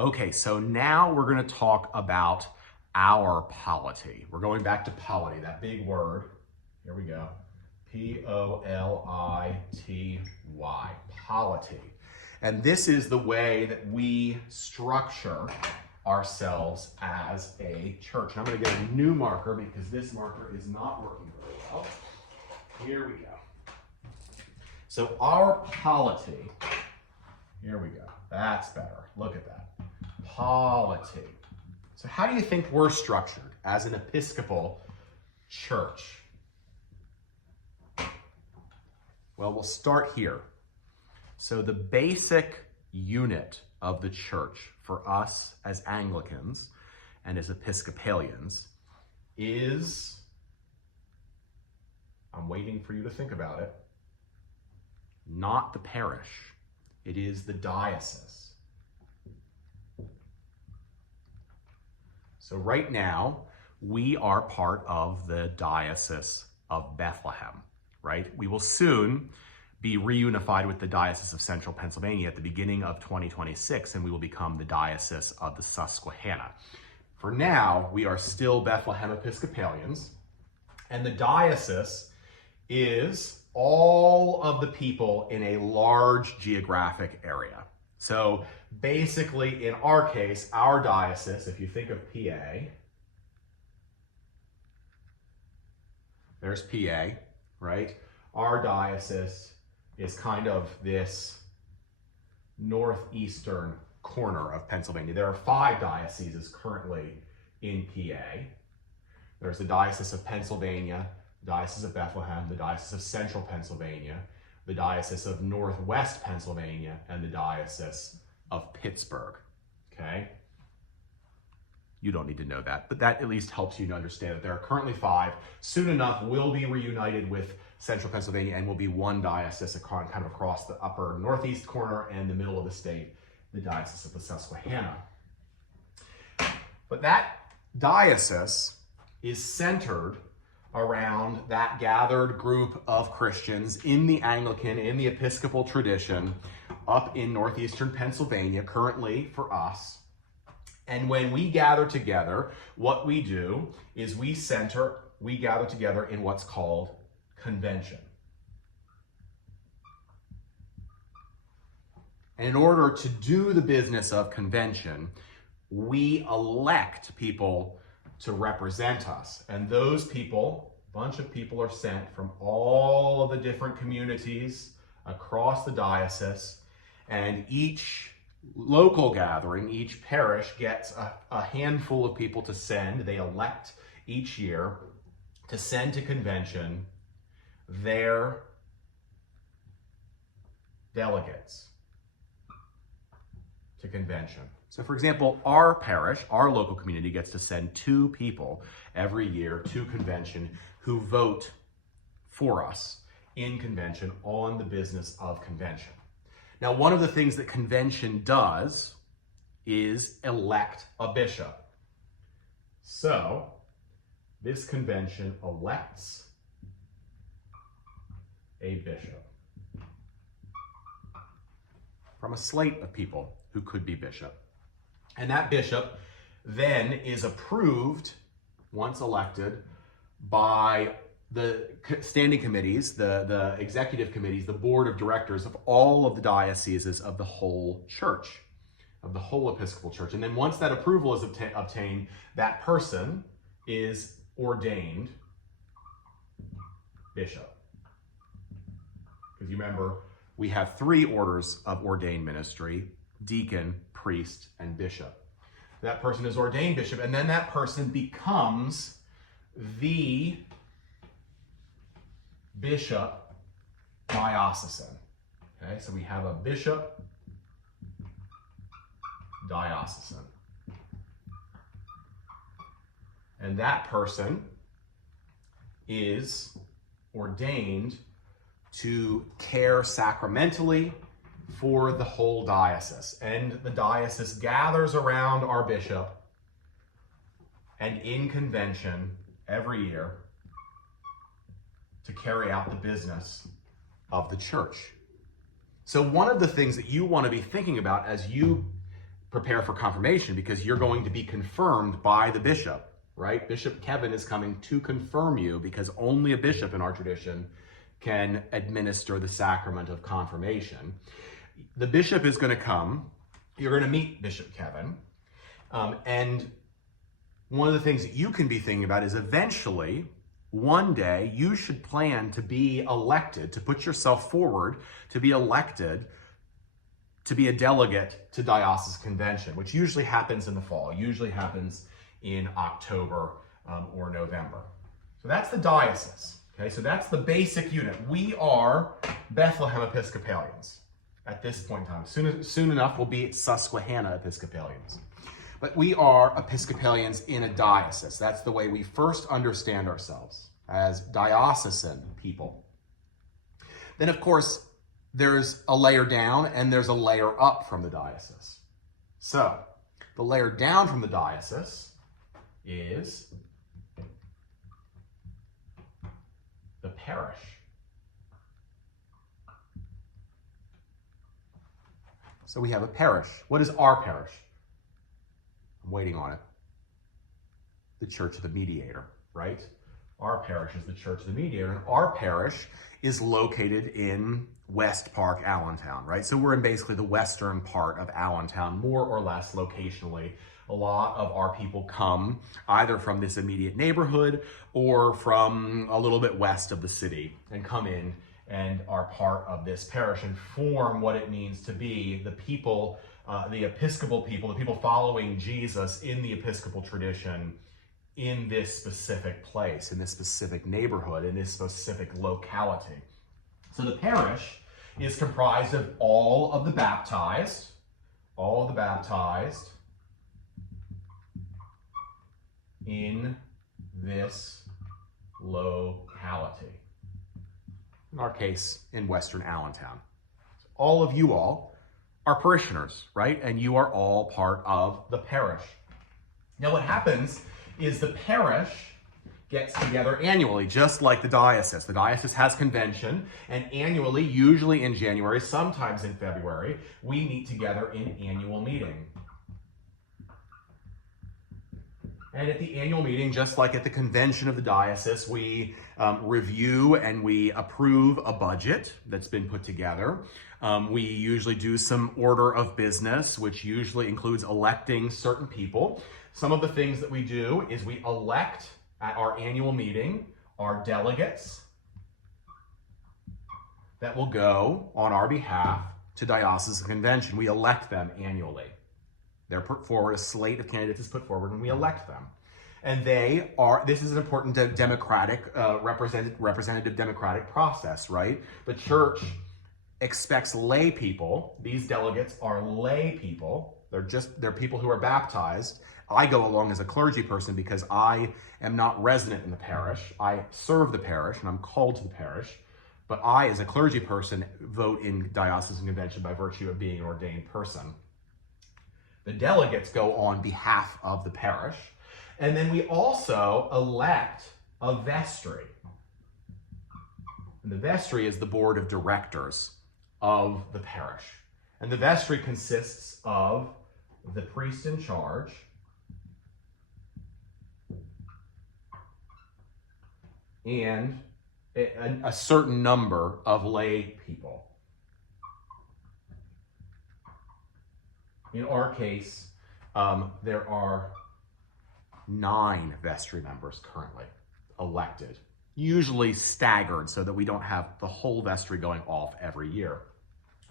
Okay, so now we're going to talk about our polity. We're going back to polity, that big word. Here we go. P-O-L-I-T-Y, polity. And this is the way that we structure ourselves as a church. And I'm going to get a new marker because this marker is not working very well. Here we go. So our polity, here we go. That's better. Look at that. Polity. So how do you think we're structured as an Episcopal church? Well, we'll start here. So the basic unit of the church for us as Anglicans and as Episcopalians is, I'm waiting for you to think about it, not the parish. It is the diocese. So right now, we are part of the Diocese of Bethlehem, right? We will soon be reunified with the Diocese of Central Pennsylvania at the beginning of 2026, and we will become the Diocese of the Susquehanna. For now, we are still Bethlehem Episcopalians, and the diocese is all of the people in a large geographic area. So basically, in our case, our diocese, if you think of PA, there's PA, right? Our diocese is kind of this northeastern corner of Pennsylvania. There are 5 dioceses currently in PA. There's the Diocese of Pennsylvania, the Diocese of Bethlehem, the Diocese of Central Pennsylvania, the Diocese of Northwest Pennsylvania, and the Diocese of Pittsburgh, okay? You don't need to know that, but that at least helps you to understand that there are currently 5. Soon enough, we'll be reunited with Central Pennsylvania and will be one diocese kind of across the upper northeast corner and the middle of the state, the Diocese of the Susquehanna. But that diocese is centered around that gathered group of Christians in the Anglican, in the Episcopal tradition, up in northeastern Pennsylvania, currently for us. And when we gather together, what we do is we gather together in what's called convention. And in order to do the business of convention, we elect people to represent us. And those people, a bunch of people, are sent from all of the different communities across the diocese, and each local gathering, each parish gets a handful of people to send. They elect each year to send to convention their delegates to convention. So for example, our parish, our local community gets to send 2 people every year to convention who vote for us in convention on the business of convention. Now, one of the things that convention does is elect a bishop. So this convention elects a bishop from a slate of people who could be bishop. And that bishop then is approved, once elected, by the standing committees, the executive committees, the board of directors of all of the dioceses of the whole church, of the whole Episcopal Church. And then once that approval is obtained, that person is ordained bishop. Because you remember, we have 3 orders of ordained ministry: deacon, priest, and bishop. That person is ordained bishop, and then that person becomes the bishop diocesan. Okay, so we have a bishop diocesan. And that person is ordained to care sacramentally for the whole diocese. And the diocese gathers around our bishop, and in convention every year to carry out the business of the church. So one of the things that you want to be thinking about as you prepare for confirmation because you're going to be confirmed by the bishop, right? Bishop Kevin is coming to confirm you because only a bishop in our tradition can administer the sacrament of confirmation. The bishop is going to come. You're going to meet Bishop Kevin. And one of the things that you can be thinking about is eventually, one day, you should plan to be elected, to put yourself forward, to be elected, to be a delegate to diocesan convention, which usually happens in the fall, usually happens in October or November. So that's the diocese. Okay, so that's the basic unit. We are Bethlehem Episcopalians at this point in time. Soon enough, we'll be Susquehanna Episcopalians. But we are Episcopalians in a diocese. That's the way we first understand ourselves, as diocesan people. Then, of course, there's a layer down and there's a layer up from the diocese. So, the layer down from the diocese is the parish. So we have a parish. What is our parish? I'm waiting on it. The Church of the Mediator, right? Our parish is the Church of the Mediator, and our parish is located in West Park, Allentown, right? So we're in basically the western part of Allentown, more or less locationally. A lot of our people come either from this immediate neighborhood or from a little bit west of the city and come in and are part of this parish and form what it means to be the people, the Episcopal people, the people following Jesus in the Episcopal tradition in this specific place, in this specific neighborhood, in this specific locality. So the parish is comprised of all of the baptized in this locality. In our case, in Western Allentown. So all of you all are parishioners, right? And you are all part of the parish. Now what happens is the parish gets together annually, just like the diocese. The diocese has convention, and annually, usually in January, sometimes in February, we meet together in annual meeting. And at the annual meeting, just like at the convention of the diocese, we review and we approve a budget that's been put together. We usually do some order of business, which usually includes electing certain people. Some of the things that we do is we elect at our annual meeting our delegates that will go on our behalf to diocesan convention. We elect them annually. They're put forward, a slate of candidates is put forward, and we elect them. And they are, this is an important democratic, representative democratic process, right? The church expects lay people. These delegates are lay people. They're people who are baptized. I go along as a clergy person because I am not resident in the parish. I serve the parish and I'm called to the parish. But I, as a clergy person, vote in diocesan convention by virtue of being an ordained person. The delegates go on behalf of the parish. And then we also elect a vestry. And the vestry is the board of directors of the parish. And the vestry consists of the priest in charge, and a certain number of lay people. In our case, there are 9 vestry members currently elected, usually staggered so that we don't have the whole vestry going off every year.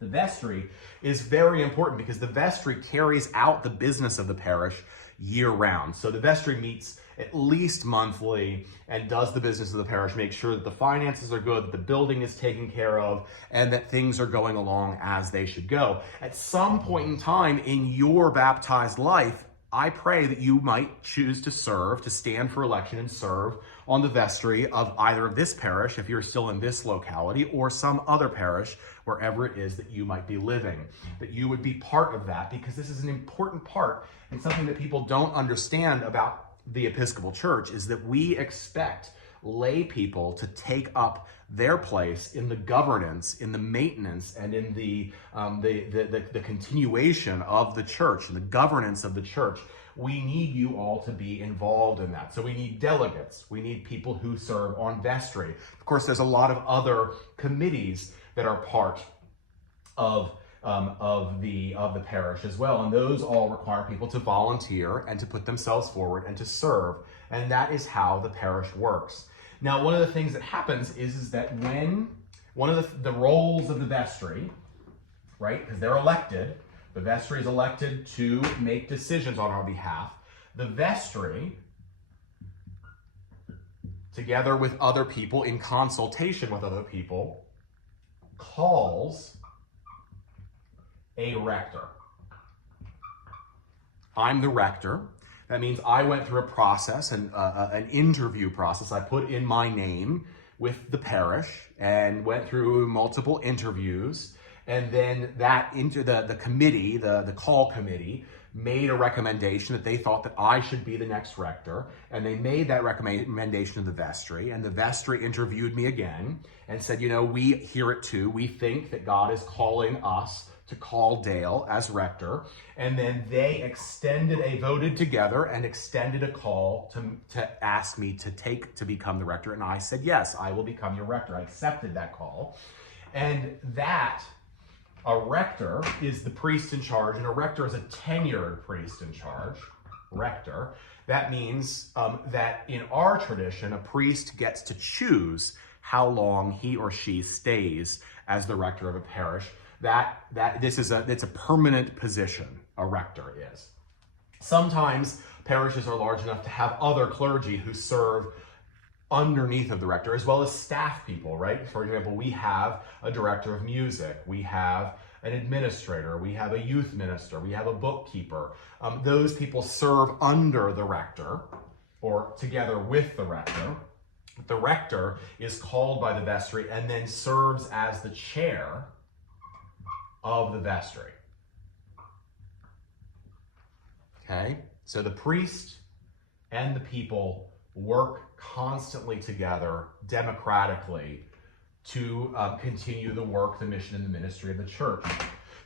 The vestry is very important because the vestry carries out the business of the parish year-round. So the vestry meets at least monthly and does the business of the parish, makes sure that the finances are good, that the building is taken care of, and that things are going along as they should go. At some point in time in your baptized life, I pray that you might choose to serve, to stand for election and serve on the vestry of either of this parish, if you're still in this locality, or some other parish, wherever it is that you might be living. That you would be part of that, because this is an important part and something that people don't understand about the Episcopal Church is that we expect lay people to take up their place in the governance, in the maintenance, and in the continuation of the church, and the governance of the church. We need you all to be involved in that. So we need delegates. We need people who serve on vestry. Of course, there's a lot of other committees that are part of the parish as well, and those all require people to volunteer and to put themselves forward and to serve, and that is how the parish works. Now, one of the things that happens is that when one of the roles of the vestry, right, because they're elected, the vestry is elected to make decisions on our behalf. The vestry, together with other people, in consultation with other people, calls a rector. I'm the rector. That means I went through a process, an interview process. I put in my name with the parish and went through multiple interviews. And then the committee, the call committee, made a recommendation that they thought that I should be the next rector. And they made that recommendation to the vestry. And the vestry interviewed me again and said, you know, we hear it too. We think that God is calling us to call Dale as rector. And then they voted together and extended a call to ask me to become the rector. And I said, yes, I will become your rector. I accepted that call. And a rector is the priest in charge, and a rector is a tenured priest in charge, rector. That means that in our tradition, a priest gets to choose how long he or she stays as the rector of a parish. It's a permanent position, a rector is. Sometimes parishes are large enough to have other clergy who serve underneath of the rector, as well as staff people, right? For example, we have a director of music, we have an administrator, we have a youth minister, we have a bookkeeper. Those people serve under the rector or together with the rector. The rector is called by the vestry and then serves as the chair of the vestry. Okay, so the priest and the people work constantly together democratically to continue the work, the mission, and the ministry of the church.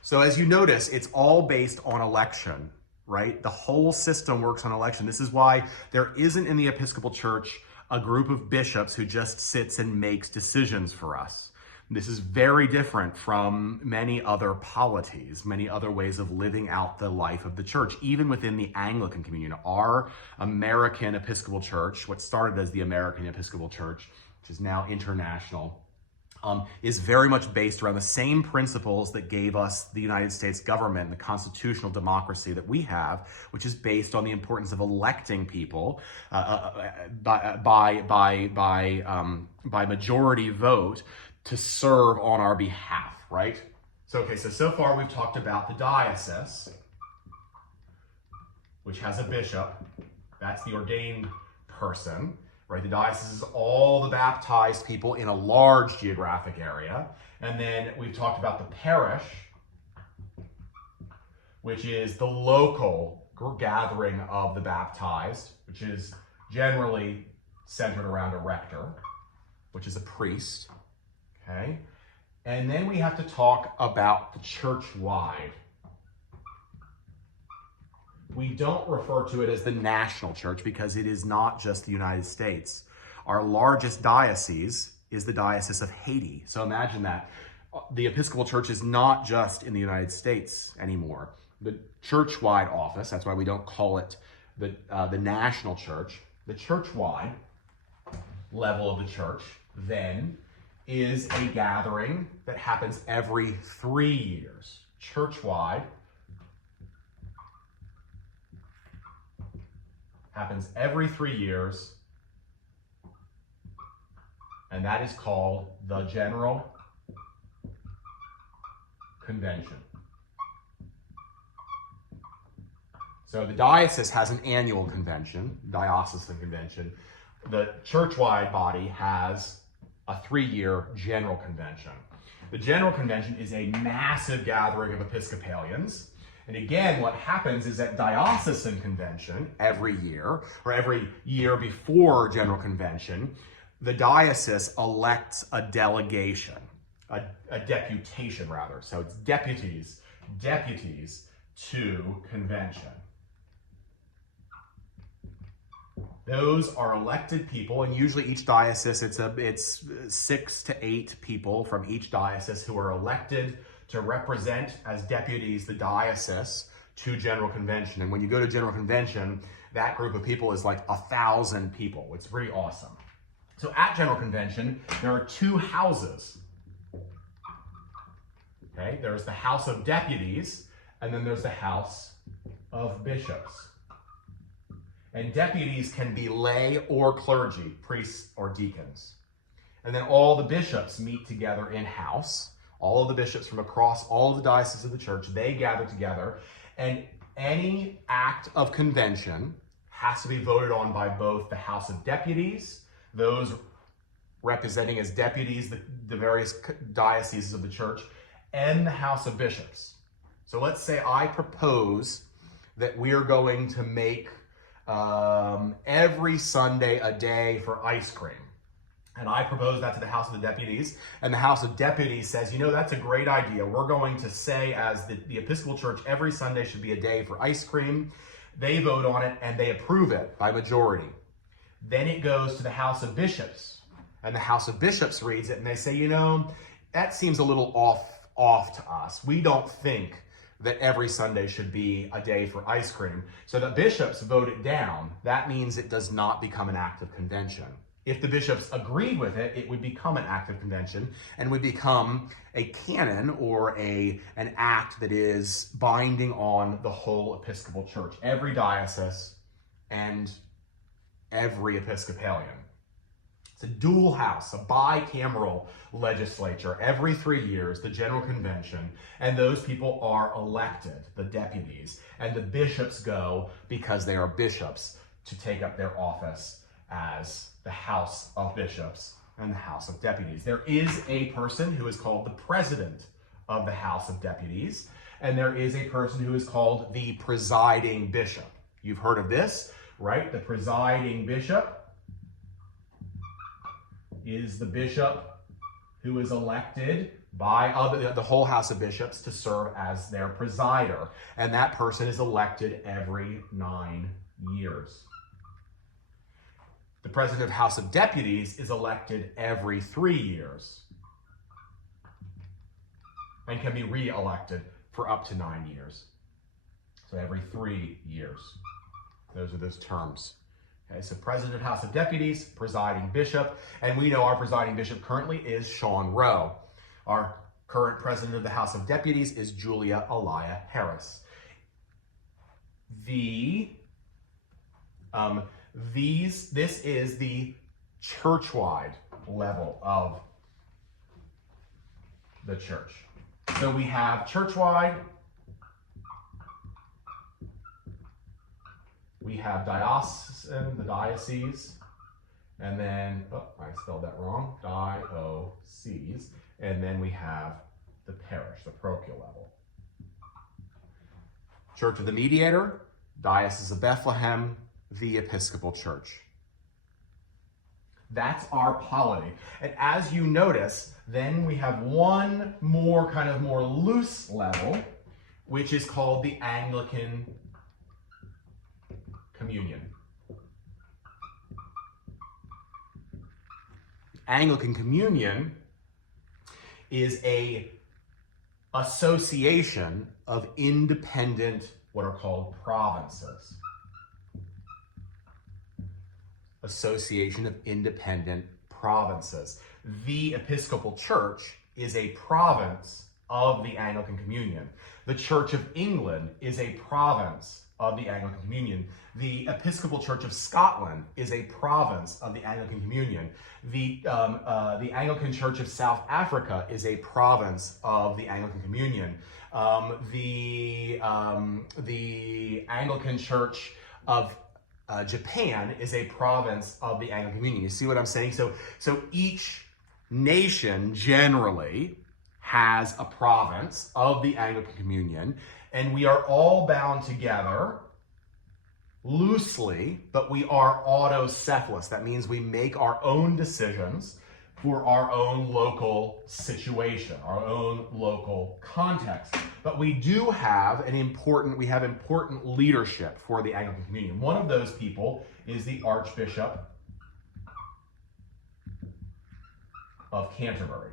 So as you notice, it's all based on election, right? The whole system works on election. This is why there isn't in the Episcopal Church a group of bishops who just sits and makes decisions for us. This is very different from many other polities, many other ways of living out the life of the church, even within the Anglican communion. Our American Episcopal Church, what started as the American Episcopal Church, which is now international, is very much based around the same principles that gave us the United States government, the constitutional democracy that we have, which is based on the importance of electing people by majority vote to serve on our behalf, right? So far we've talked about the diocese, which has a bishop. That's the ordained person, right? The diocese is all the baptized people in a large geographic area. And then we've talked about the parish, which is the local gathering of the baptized, which is generally centered around a rector, which is a priest. Okay, and then we have to talk about the church-wide. We don't refer to it as the national church because it is not just the United States. Our largest diocese is the Diocese of Haiti. So imagine that. The Episcopal Church is not just in the United States anymore. The church-wide office, that's why we don't call it the national church. The church-wide level of the church then is a gathering that happens every 3 years. Church-wide happens every 3 years, and that is called the General Convention. So the diocese has an annual convention, diocesan convention. The church-wide body has a 3-year general convention. The general convention is a massive gathering of Episcopalians. And again, what happens is that diocesan convention every year, or every year before general convention, the diocese elects a delegation, a deputation rather. So it's deputies to convention. Those are elected people, and usually each diocese, it's 6 to 8 people from each diocese who are elected to represent as deputies the diocese to General Convention. And when you go to General Convention, that group of people is like 1,000 people. It's pretty awesome. So at General Convention, there are 2 houses. Okay, there's the House of Deputies, and then there's the House of Bishops. And deputies can be lay or clergy, priests or deacons. And then all the bishops meet together in house. All of the bishops from across all of the dioceses of the church, they gather together. And any act of convention has to be voted on by both the House of Deputies, those representing as deputies the various dioceses of the church, and the House of Bishops. So let's say I propose that we're going to make every Sunday a day for ice cream. And I propose that to the House of the Deputies, and the House of Deputies says, you know, that's a great idea. We're going to say as the Episcopal Church, every Sunday should be a day for ice cream. They vote on it and they approve it by majority. Then it goes to the House of Bishops, and the House of Bishops reads it and they say, you know, that seems a little off to us. We don't think that every Sunday should be a day for ice cream. So the bishops vote it down. That means it does not become an act of convention. If the bishops agreed with it, it would become an act of convention and would become a canon or an act that is binding on the whole Episcopal Church, every diocese and every Episcopalian. It's a dual house, a bicameral legislature. Every 3 years, the General Convention, and those people are elected, the deputies, and the bishops go, because they are bishops, to take up their office as the House of Bishops and the House of Deputies. There is a person who is called the President of the House of Deputies, and there is a person who is called the Presiding Bishop. You've heard of this, right? The Presiding Bishop is the bishop who is elected by the whole House of Bishops to serve as their presider. And that person is elected every 9 years. The president of the House of Deputies is elected every 3 years and can be re-elected for up to 9 years. So every 3 years. Those are those terms. Okay, so President of the House of Deputies, Presiding Bishop, and we know our Presiding Bishop currently is Sean Rowe. Our current President of the House of Deputies is Julia Elia Harris. This is the church-wide level of the church. So we have church-wide, we have diocesan, the diocese, and then, oh, I spelled that wrong, diocese, and then we have the parish, the parochial level. Church of the Mediator, Diocese of Bethlehem, the Episcopal Church. That's our polity. And as you notice, then we have one more kind of more loose level, which is called the Anglican Communion. Anglican Communion is a association of independent, what are called provinces. Association of independent provinces. The Episcopal Church is a province of the Anglican Communion. The Church of England is a province of the Anglican Communion. The Episcopal Church of Scotland is a province of the Anglican Communion. The Anglican Church of South Africa is a province of the Anglican Communion. The Anglican Church of Japan is a province of the Anglican Communion. You see what I'm saying? So each nation generally has a province of the Anglican Communion, and we are all bound together loosely, but we are autocephalous. That means we make our own decisions for our own local situation, our own local context. But we do have important leadership for the Anglican Communion. One of those people is the Archbishop of Canterbury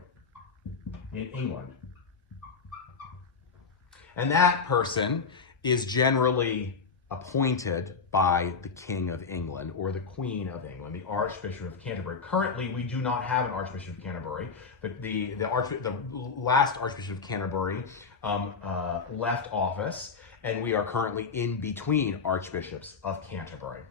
in England. And that person is generally appointed by the King of England or the Queen of England, the Archbishop of Canterbury. Currently, we do not have an Archbishop of Canterbury, but the last Archbishop of Canterbury left office, and we are currently in between Archbishops of Canterbury.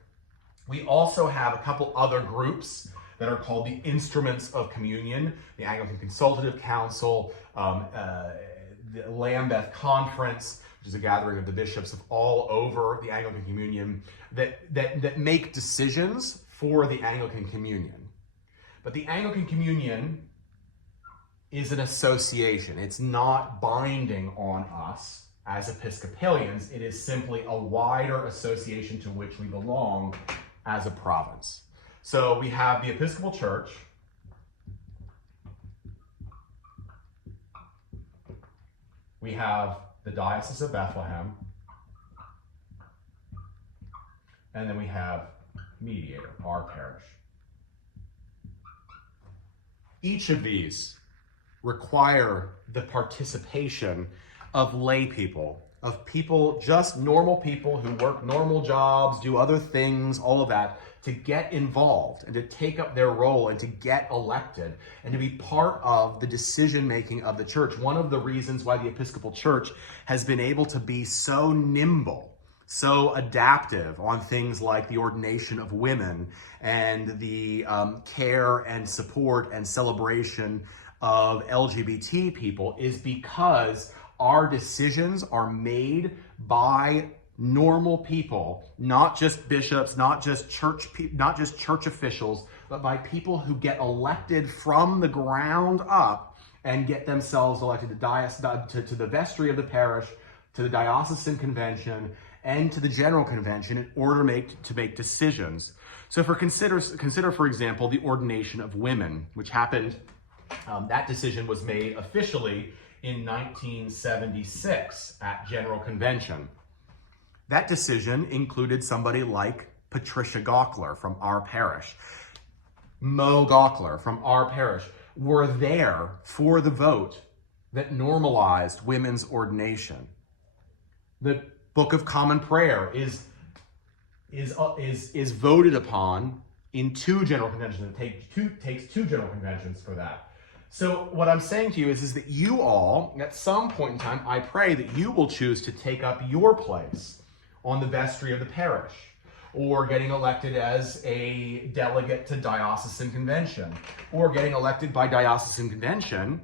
We also have a couple other groups that are called the Instruments of Communion, the Anglican Consultative Council, the Lambeth Conference, which is a gathering of the bishops of all over the Anglican Communion that make decisions for the Anglican Communion. But the Anglican Communion is an association. It's not binding on us as Episcopalians. It is simply a wider association to which we belong as a province. So we have the Episcopal Church, we have the Diocese of Bethlehem, and then we have Mediator, our parish. Each of these require the participation of lay people, of people, just normal people who work normal jobs, do other things, all of that, to get involved and to take up their role and to get elected and to be part of the decision-making of the church. One of the reasons why the Episcopal Church has been able to be so nimble, so adaptive on things like the ordination of women and the care and support and celebration of LGBT people is because our decisions are made by normal people, not just bishops, not just church officials, but by people who get elected from the ground up and get themselves elected to the vestry of the parish, to the diocesan convention, and to the general convention in order to make decisions. So consider, for example, the ordination of women, which happened, that decision was made officially in 1976 at General Convention. That decision included somebody like Patricia Gockler from our parish. Mo Gockler from our parish were there for the vote that normalized women's ordination. The Book of Common Prayer is voted upon in two general conventions. It takes two general conventions for that. So what I'm saying to you is that you all, at some point in time, I pray that you will choose to take up your place on the vestry of the parish, or getting elected as a delegate to diocesan convention, or getting elected by diocesan convention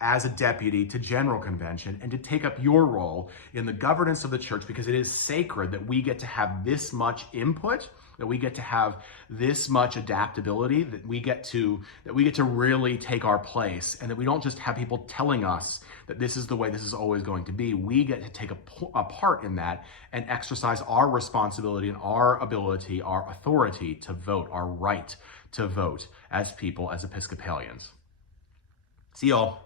as a deputy to general convention, and to take up your role in the governance of the church, because it is sacred that we get to have this much input, that we get to have this much adaptability, that we get to really take our place, and that we don't just have people telling us that this is the way this is always going to be. We get to take a part in that and exercise our responsibility and our ability, our authority to vote, our right to vote as people, as Episcopalians. See y'all.